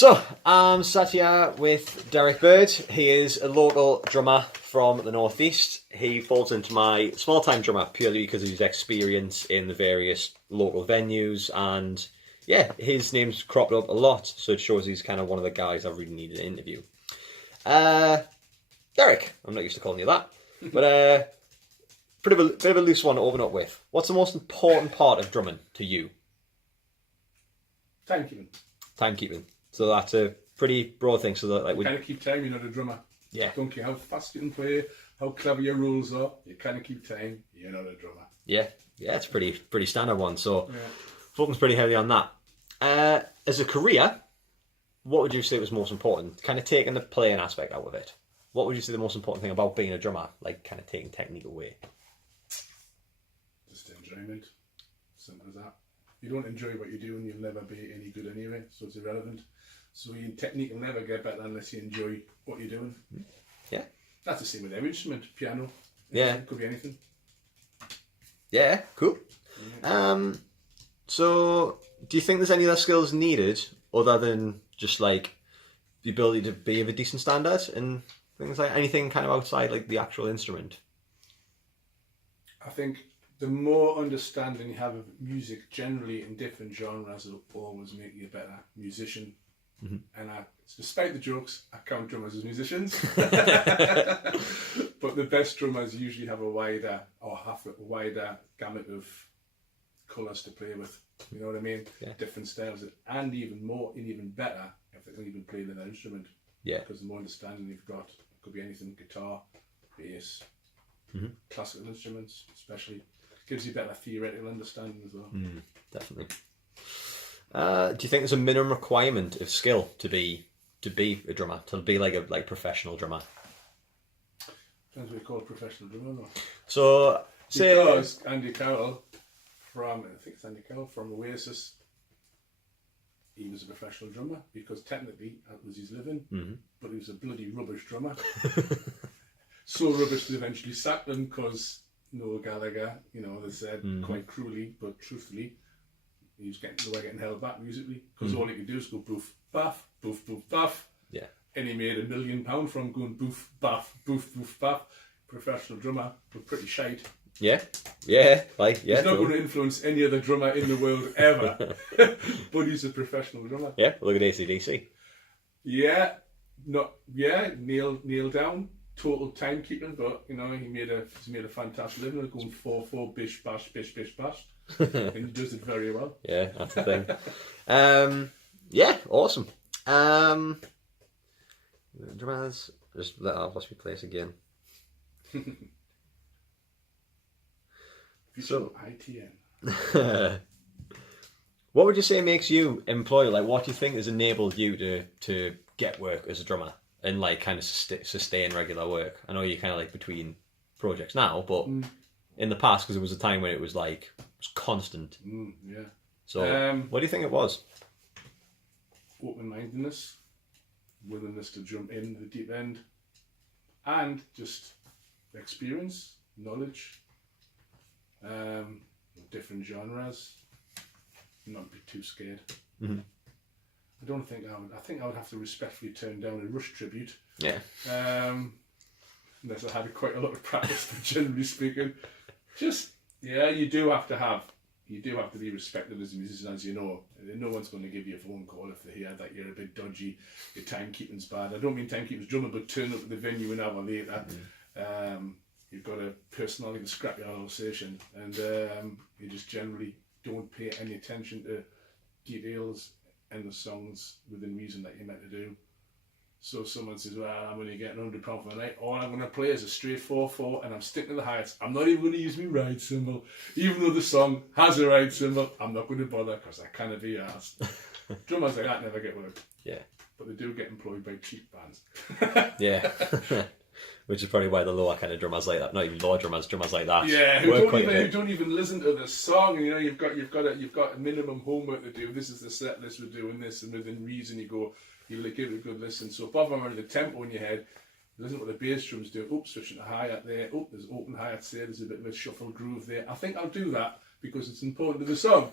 So, I'm sat here with Derek Bird. He is a local drummer from the Northeast. He falls into my small-time drummer purely because of his experience in the various local venues, and yeah, his name's cropped up a lot, so it shows he's kind of one of the guys I really needed to interview. Derek, I'm not used to calling you that, but bit of a loose one to open up with. What's the most important part of drumming to you? Timekeeping. Timekeeping. So that's a pretty broad thing. So that like you kind of keep time. You're not a drummer. Yeah. Don't care how fast you can play, how clever your rules are. You kind of keep time. You're not a drummer. Yeah, it's pretty standard one. So Yeah. focus pretty heavily on that. As a career, what would you say was most important? Kind of taking the playing aspect out of it. What would you say the most important thing about being a drummer? Like kind of taking technique away. Just enjoyment. Simple as that. If you don't enjoy what you're doing, you'll never be any good anyway. So it's irrelevant. So your technique will never get better unless you enjoy what you're doing. Yeah. That's the same with every instrument. Piano. Yeah. It could be anything. Yeah, cool. So do you think there's any other skills needed other than just like the ability to be of a decent standard and things like anything kind of outside like the actual instrument? I think the more understanding you have of music generally in different genres will always make you a better musician. Mm-hmm. And despite the jokes, I count drummers as musicians. But the best drummers usually have a wider gamut of colours to play with. You know what I mean? Yeah. Different styles, and even better if they can even play another instrument. Yeah. Because the more understanding you've got, it could be anything: guitar, bass, classical instruments, especially, gives you better theoretical understanding as well. Definitely. Do you think there's a minimum requirement of skill to be a drummer, to be like a professional drummer? Depends what you call a professional drummer, though. So, because Andy Carroll from Oasis, he was a professional drummer because technically that was his living, but he was a bloody rubbish drummer. So rubbish they eventually sacked him because Noel Gallagher, they said quite cruelly but truthfully, he was getting held back musically because all he could do is go boof, baff, boof, boof, baff. Yeah. And he made £1 million from going boof, baff, boof, boof, baff. Professional drummer, but pretty shite. Yeah. He's not going to influence any other drummer in the world ever, but he's a professional drummer. Yeah, look at AC/DC. Yeah, nailed down. Total timekeeping, but he's made a fantastic living going 4/4 bish bash bish bish bash, and he does it very well. Yeah, that's the thing. Yeah, awesome. Drummers, just I've lost my place again. So ITN. What would you say makes you employable? Like, what do you think has enabled you to get work as a drummer and like kind of sustain regular work? I know you're kind of like between projects now, but in the past, because it was a time when it was constant. Yeah. So, what do you think it was? Open-mindedness, willingness to jump in the deep end, and just experience, knowledge, different genres. Not be too scared. I don't think I think I would have to respectfully turn down a Rush tribute. Yeah. Unless I had quite a lot of practice, but generally speaking, you do have to be respected as a musician, as you know. No one's going to give you a phone call if they hear that you're a bit dodgy, your timekeeping's bad. I don't mean timekeeping's drummer, but turn up at the venue an hour later. You've got a personality to scrap your conversation, and you just generally don't pay any attention to details and the songs within reason that you're meant to do. So if someone says, well, I'm only getting £100 for the night, all I'm going to play is a straight 4/4 and I'm sticking to the hi-hats. I'm not even going to use my ride cymbal. Even though the song has a ride cymbal, I'm not going to bother because I can't be arsed. Drummers like that never get work. Yeah. But they do get employed by cheap bands. Yeah. Which is probably why the lower kind of drummers like that, not even lower drummers like that. Yeah, who don't even listen to the song. You've got a minimum homework to do. This is the set list, we're doing this, and within reason you give it a good listen. So apart from the tempo in your head, listen to what the bass drums do. Oops, switching to hi-hat there. Oh, there's open hi-hats there. There's a bit of a shuffle groove there. I think I'll do that because it's important to the song.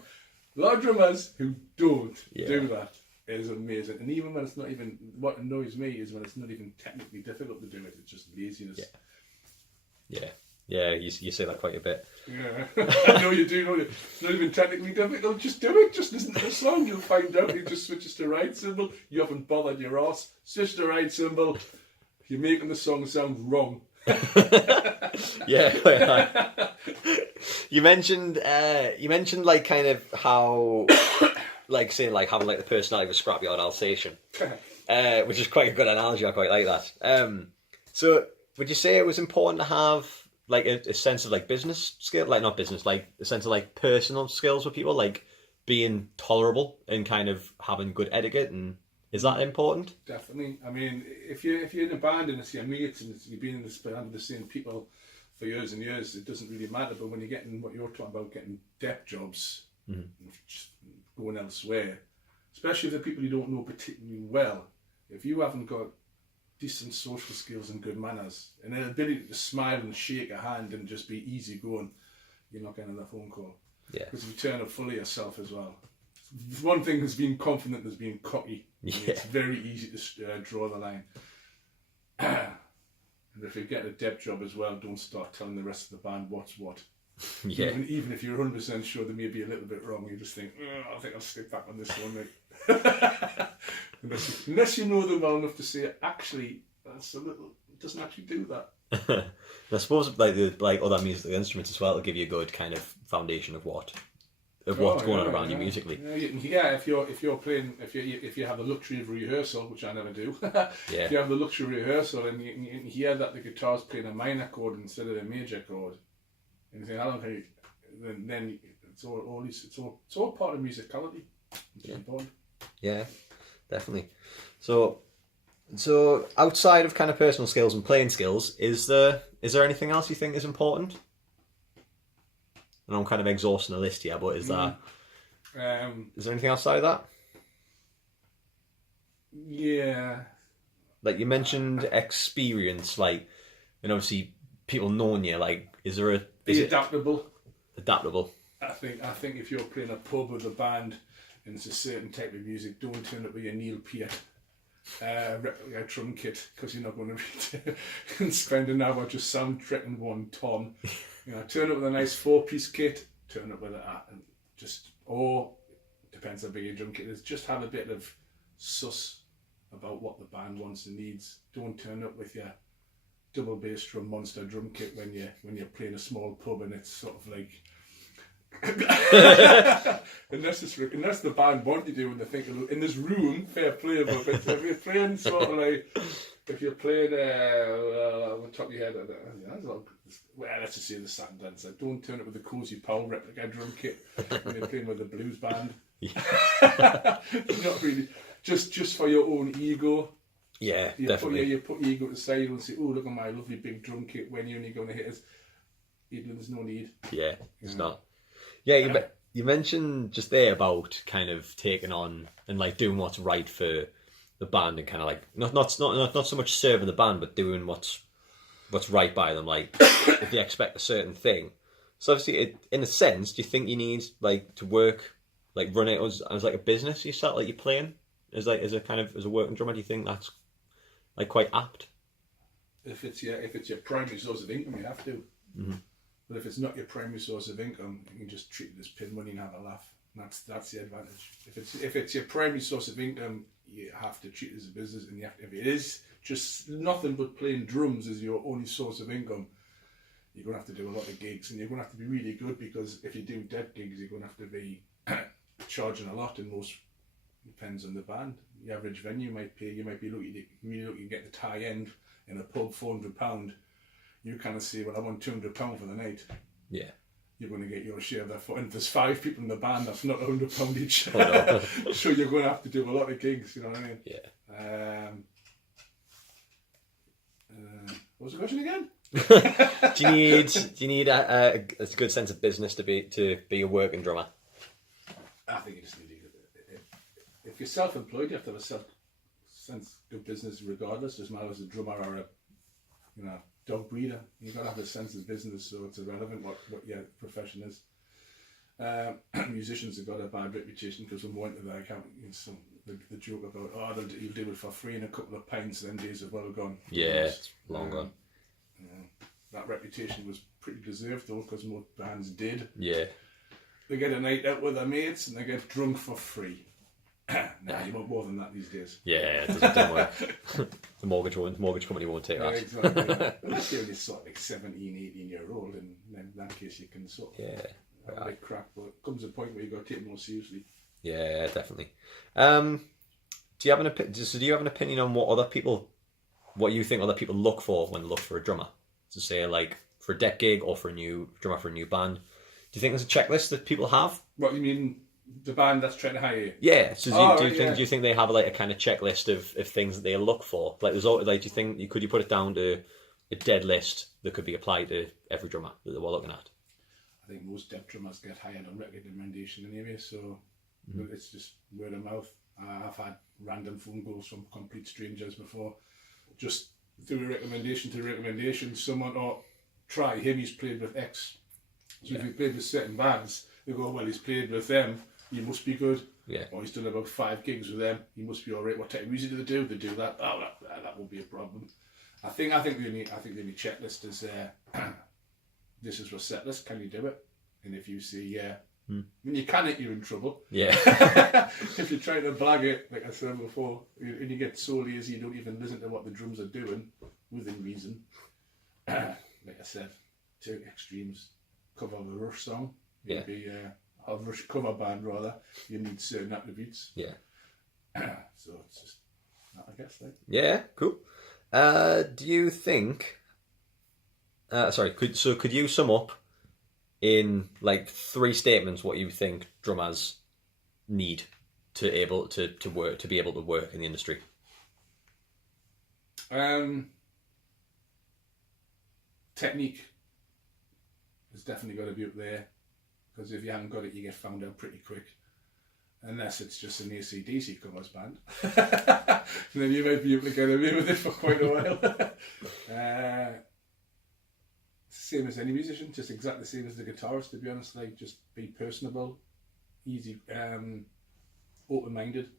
A lot of drummers who don't do that. is amazing. And even when it's not even, what annoys me is when it's not even technically difficult to do it. It's just laziness. Yeah, you say that quite a bit. Yeah, I know you do. Know you. It's not even technically difficult. Just do it. Just listen to the song. You'll find out. You just switches to right symbol. You haven't bothered your ass. Switch to right symbol. You're making the song sound wrong. Yeah. You mentioned like kind of how like saying like having like the personality of a scrapyard Alsatian, which is quite a good analogy. I quite like that. So would you say it was important to have like a sense of like business skill, like not business, like a sense of like personal skills with people, like being tolerable and kind of having good etiquette, and is that important? Definitely. I mean, if you're in a band and it's your mates and you've been in this band with the same people for years and years, it doesn't really matter. But when you're getting what you're talking about, getting dep jobs, just going elsewhere, especially if the people you don't know particularly well, if you haven't got decent social skills and good manners and an ability to smile and shake a hand and just be easy going, you're not getting that phone call. Yeah. Because you turn up full of yourself as well. One thing is being confident, is being cocky. Yeah. It's very easy to draw the line. And if you get a dep job as well, don't start telling the rest of the band what's what. Yeah. Even if you're 100% sure they may be a little bit wrong, you just think, I think I'll stick back on this one, mate. unless you know them well enough to say, actually, that's a little, it doesn't actually do that. I suppose like other musical instruments as well will give you a good kind of foundation of what's going on around you musically. Yeah, if you're playing, if you have the luxury of rehearsal, which I never do. If you have the luxury of rehearsal and you hear that the guitar's playing a minor chord instead of a major chord, and you think, I don't think, then it's all part of musicality. It's important. Yeah, definitely. So outside of kind of personal skills and playing skills, is there anything else you think is important? And I'm kind of exhausting the list here, but is there anything outside of that? Yeah. Like you mentioned experience, like, and obviously people knowing you, like, is it adaptable? Adaptable. I think if you're playing a pub with a band and it's a certain type of music, don't turn up with your Neil Peart replica drum kit, because you're not going to be and spend an hour just sound tracking one tom. Turn up with a nice 4-piece kit, turn up with or depends how big your drum kit is, just have a bit of sus about what the band wants and needs. Don't turn up with your double bass drum monster drum kit when you're playing a small pub and it's sort of like unless the band want you to, and they think in this room, fair play. But if you're playing sort of like, if you're playing on the top of your head, let's just say the Saturn Dancer, don't turn it with the Cozy Powell replica drum kit when you're playing with a blues band. Not really, just for your own ego. Yeah, definitely. You put your ego aside and say, oh, look at my lovely big drum kit, when you're only going to hit us. There's no need. Yeah, it's not. Yeah, you mentioned just there about kind of taking on and like doing what's right for the band and kind of like not so much serving the band, but doing what's right by them. Like if they expect a certain thing. So obviously, in a sense, do you think you need like to work, like run it as like a business yourself, like you're playing as a working drummer? Do you think that's like quite apt? If it's your primary source of income, you have to. Mm-hmm. But if it's not your primary source of income, you can just treat it as pin money and have a laugh. And that's the advantage. If it's your primary source of income, you have to treat it as a business, and if it is just nothing but playing drums as your only source of income, you're going to have to do a lot of gigs, and you're going to have to be really good, because if you do dep gigs, you're going to have to be charging a lot, and most depends on the band. The average venue you might be looking to get the tie end in a pub, £400. You kind of say, well, I want £200 for the night. Yeah. You're going to get your share of that. And if there's 5 people in the band, that's not £100 each. Oh, no. So you're going to have to do a lot of gigs, you know what I mean? Yeah. What was the question again? do you need a good sense of business to be a working drummer? I think you just need to. If you're self-employed, you have to have a sense of business regardless. Doesn't matter as a drummer or a dog breeder. You've got to have a sense of business, so it's irrelevant what your profession is. Musicians have got a bad reputation because when we went to the account, the joke about, he'll do it for free and a couple of pints, then days are well gone. Yeah, it's long gone. That reputation was pretty deserved though, because most bands did. Yeah. They get a night out with their mates and they get drunk for free. Nah, you want more than that these days. Yeah, it don't work. The mortgage company won't take that. Exactly. Unless you're only sort of like 17, 18-year-old, and in that case you can sort of have a bit crack, but it comes a point where you've got to take it more seriously. Yeah, definitely. Do you have an opinion on what you think other people look for when they look for a drummer? To say, like, for a deck gig or for a new drummer for a new band. Do you think there's a checklist that people have? What, you mean the band that's trying to hire you? Yeah. So do you think they have like a kind of checklist of things that they look for? Like, do you think could you put it down to a dead list that could be applied to every drummer that we're looking at? I think most deaf drummers get hired on recommendation anyway, so it's just word of mouth. I've had random phone calls from complete strangers before, just through a recommendation to recommendation. Someone, try him, he's played with X. So if he played with certain bands, they go, well, he's played with them, he must be good. Yeah. Or he's done about 5 gigs with them, he must be alright. What type of music do they do? They do that. Oh, that won't be a problem. I think the only checklist is this is your set list, can you do it? And if you say yeah, when you can it, you're in trouble. Yeah. If you're trying to blag it, like I said before, and you get so lazy you don't even listen to what the drums are doing, within reason. Like I said, two extrees. Cover of a Rush song, maybe a Rush cover band rather, you need certain attributes. Yeah. So it's just that, I guess. Like. Yeah, cool. Do you think? Could you sum up in like 3 statements what you think drummers need to be able to work in the industry? Technique has definitely got to be up there, because if you haven't got it, you get found out pretty quick. Unless it's just an AC/DC covers band, and then you might be able to get away with it for quite a while. Same as any musician, just exactly the same as the guitarist. To be honest, like, just be personable, easy, open-minded,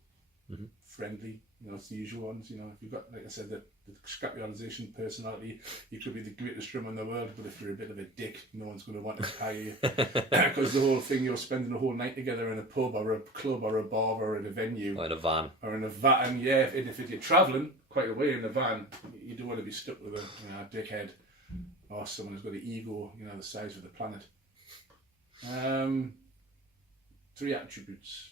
friendly. You know, it's the usual ones. You know, if you've got, like I said, the scrapyardization personality, you could be the greatest drummer in the world, but if you're a bit of a dick, no one's going to want to hire you. Because the whole thing, you're spending a whole night together in a pub or a club or a bar or in a venue. Or in a van. And yeah, if you're travelling quite a way in a van, you don't want to be stuck with a dickhead or someone who's got an ego, the size of the planet. 3 attributes.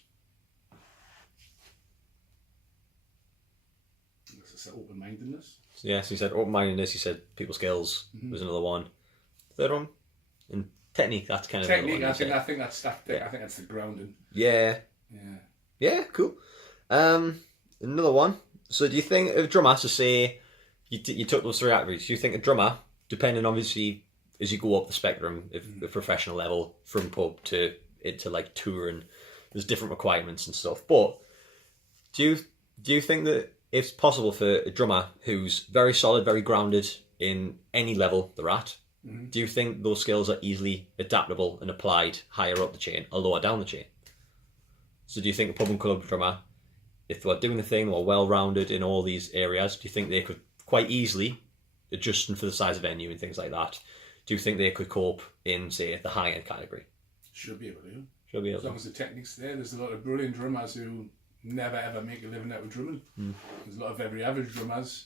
Open-mindedness. Yes, he said open-mindedness. He said people skills was another one. Third one, and technique. That's kind of technique. I think that's the grounding. Yeah. Cool. Another one. So, do you think a drummer? So, say you took those 3 attributes. Do you think a drummer, depending obviously as you go up the spectrum, if the professional level from pub to like tour, and there's different requirements and stuff. But do you think that it's possible for a drummer who's very solid, very grounded in any level they're at, do you think those skills are easily adaptable and applied higher up the chain or lower down the chain? So do you think a pub and club drummer, if they're doing the thing or well-rounded in all these areas, do you think they could quite easily, adjusting for the size of venue and things like that, do you think they could cope in, say, the high-end category? Should be able to. Should be able to. As long as the technique's there. There's a lot of brilliant drummers who never ever make a living out of drumming. There's a lot of very average drummers,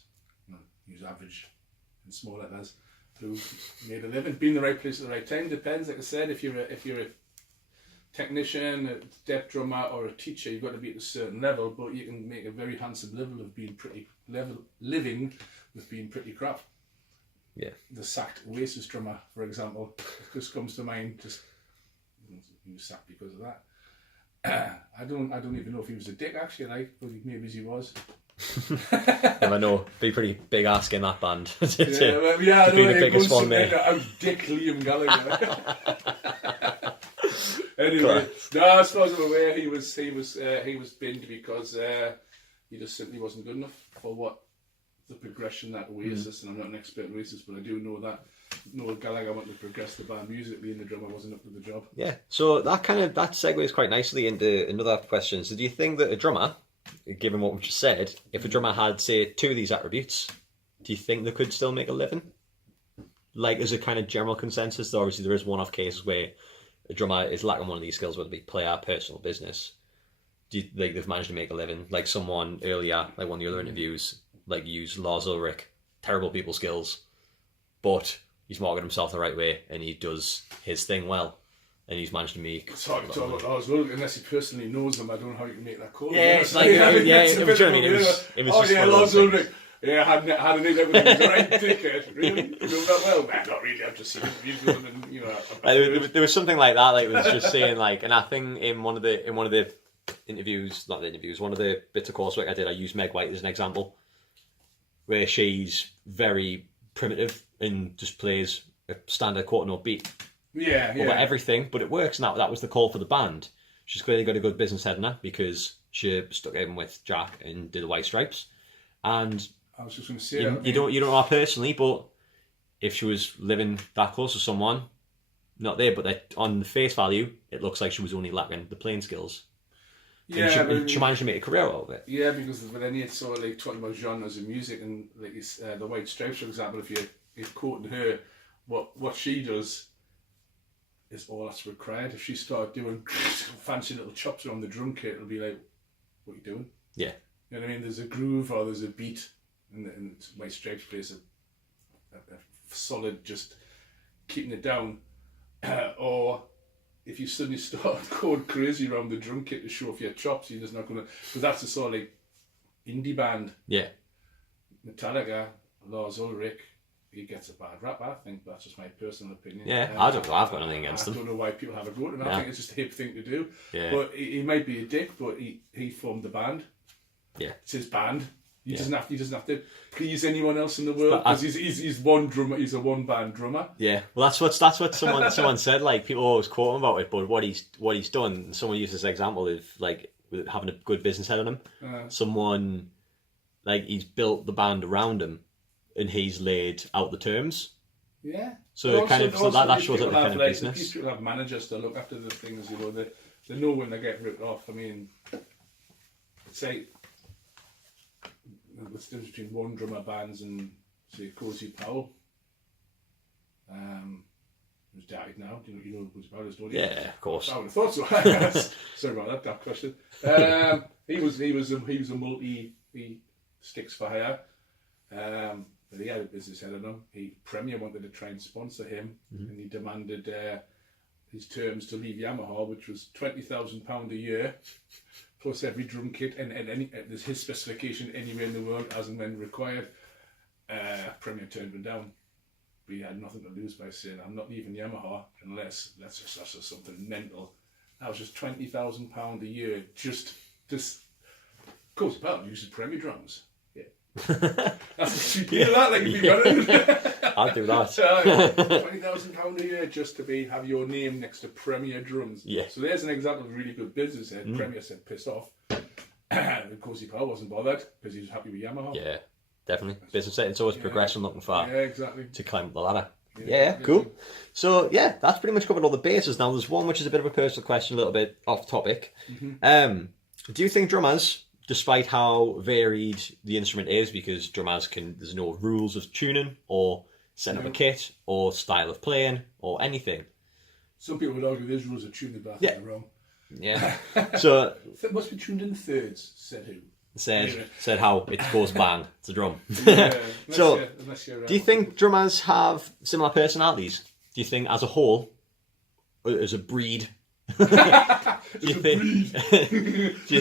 use average in small letters, who made a living, be in the right place at the right time. Depends, like I said, if you're a technician, a deaf drummer, or a teacher, you've got to be at a certain level, but you can make a very handsome living with being pretty crap. Yeah. The sacked Oasis drummer, for example, just comes to mind. Just he was sacked because of that. I don't even know if he was a dick actually, but maybe he was. I know, be pretty big ask in that band. to I know, be the biggest one there. I'm Dick Liam Gallagher. Anyway, no, as far as I'm aware, he was binned because he just simply wasn't good enough for what the progression that Oasis, and I'm not an expert in Oasis, but I do know that Noel Gallagher wanted to progress the band musically, and the drummer wasn't up to the job. Yeah, so that segues quite nicely into another question. So do you think that a drummer given what we've just said, if a drummer had, say, 2 of these attributes, do you think they could still make a living? Like, as a kind of general consensus, though, obviously there is one-off cases where a drummer is lacking one of these skills, whether it be player, personal, business. Do you think they've managed to make a living? Like someone earlier, like one of the other interviews, like used Lars Ulrich, terrible people skills, but he's marketed himself the right way and he does his thing well. And he's managed to make. It's hard to talk about Lars Ulrich unless he personally knows him. I don't know how you can make that call. Yeah, it's like, it was just Lars Ulrich. Yeah, had an interview with him. He's a right dickhead. Really? You know that well? Nah, not really. I've just seen interviews with him, and you know. There was something like that. Like, it was just saying, like, and I think in one of the interviews, not the interviews, one of the bits of coursework I did, I used Meg White as an example, where she's very primitive and just plays a standard quarter note beat. Yeah. Over everything, but it works, and that was the call for the band. She's clearly got a good business head in her because she stuck in with Jack and did the White Stripes. And I was just going to say, you don't know her personally, but if she was living that close to someone, not there, but on the face value, it looks like she was only lacking the playing skills. Yeah, she managed to make a career out of it. Yeah, because then it's sort of like talking about genres of music, and like the White Stripes, for example, if you're quoting her, what she does is all that's required. If she started doing fancy little chops around the drum kit, it'll be like, what are you doing? Yeah. You know what I mean? There's a groove or there's a beat, and White Stripes plays a solid, just keeping it down. Or if you suddenly start going crazy around the drum kit to show off your chops, you're just not going to... Because that's a sort of like indie band. Yeah. Metallica, Lars Ulrich, he gets a bad rap, I think. That's just my personal opinion. Yeah, I don't know. I've got nothing against I them. don't know why people have a go at him. I think it's just a hip thing to do. Yeah. But he might be a dick, but he formed the band. Yeah. It's his band. He doesn't have to please anyone else in the world because he's one drummer. He's a one band drummer. Yeah, well, that's what someone said. Like, people always quote him about it, but what he's done. Someone used this example of like having a good business head on him. Someone, like, he's built the band around him, and he's laid out the terms. Yeah. So that shows up the kind of business. These people have managers to look after the things. You know, they know when they get ripped off. I mean, say. What's the difference between one drummer bands and, say, Cozy Powell? Who's died now. You know who Cozy Powell is, don't you? Yeah, of course. I would have thought so. Sorry about that question. He was a multi. He sticks for hire. But he had a business head on him. Premier wanted to try and sponsor him, and he demanded his terms to leave Yamaha, which was £20,000 a year. Plus every drum kit and there's his specification anywhere in the world as and when required. Premier turned him down. But he had nothing to lose by saying, I'm not leaving Yamaha unless that's just something mental. That was just £20,000 a year. Just Cozy Powell uses Premier drums. Yeah. That's what you do that, like, if you got it. I'll do that. £20,000 a year just to have your name next to Premier drums. Yeah. So there's an example of a really good business head. Premier said pissed off. And Cozy Powell wasn't bothered because he was happy with Yamaha. Yeah, definitely. Business head, it's always progression, looking for exactly. to climb up the ladder. Yeah, cool. So yeah, that's pretty much covered all the bases. Now there's one which is a bit of a personal question, a little bit off topic. Do you think drummers, despite how varied the instrument is, because drummers there's no rules of tuning or setting up a kit or style of playing or anything. Some people would argue there's rules of tuning, but I think they're wrong. Yeah. So it must be tuned in thirds, said who? Said how it goes bang. It's a drum. So, do you think drummers have similar personalities? Do you think, as a whole, as a breed? Do you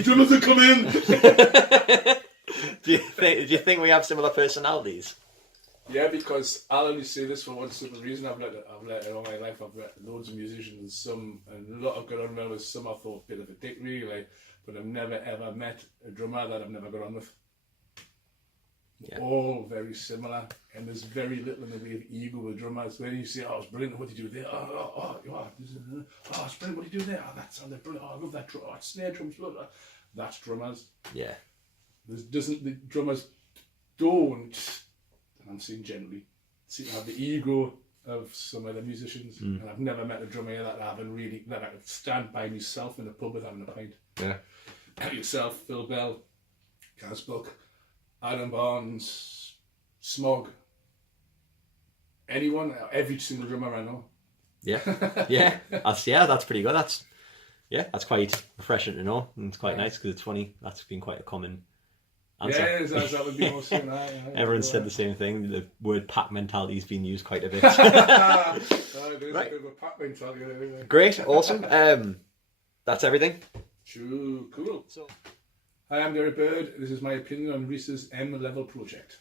drummers are coming. Do you think we have similar personalities? Yeah, because I'll only say this for one simple reason. I've let it all my life. I've met loads of musicians, and a lot have got on well with. Some I thought a bit of a dick, really. But I've never ever met a drummer that I've never got on with. Yeah. All very similar, and there's very little in the way of ego with drummers. When you say, "Oh, it's brilliant! What do you do there? It's brilliant! What do you do there? Oh, that sounded brilliant! Oh, I love that drum! Oh, it's snare drums! Blah, blah." That's drummers. Yeah. The drummers don't. I'm saying generally, seem to have the ego of some other musicians, and I've never met a drummer that I could stand by myself in a pub with having a pint. Yeah. Yourself, Phil Bell, Kaz Buck, Adam Barnes, Smog, anyone, every single drummer I know. Yeah, that's pretty good. That's quite refreshing to know, and it's quite nice because it's funny. That's been quite a common answer. Yeah, that would be most Everyone said the same thing. The word pack mentality has been used quite a bit. There's a bit of a pack mentality anyway. Great, awesome. That's everything. Cool. Hi, I'm Derek Bird. This is my opinion on Reese's M-Level project.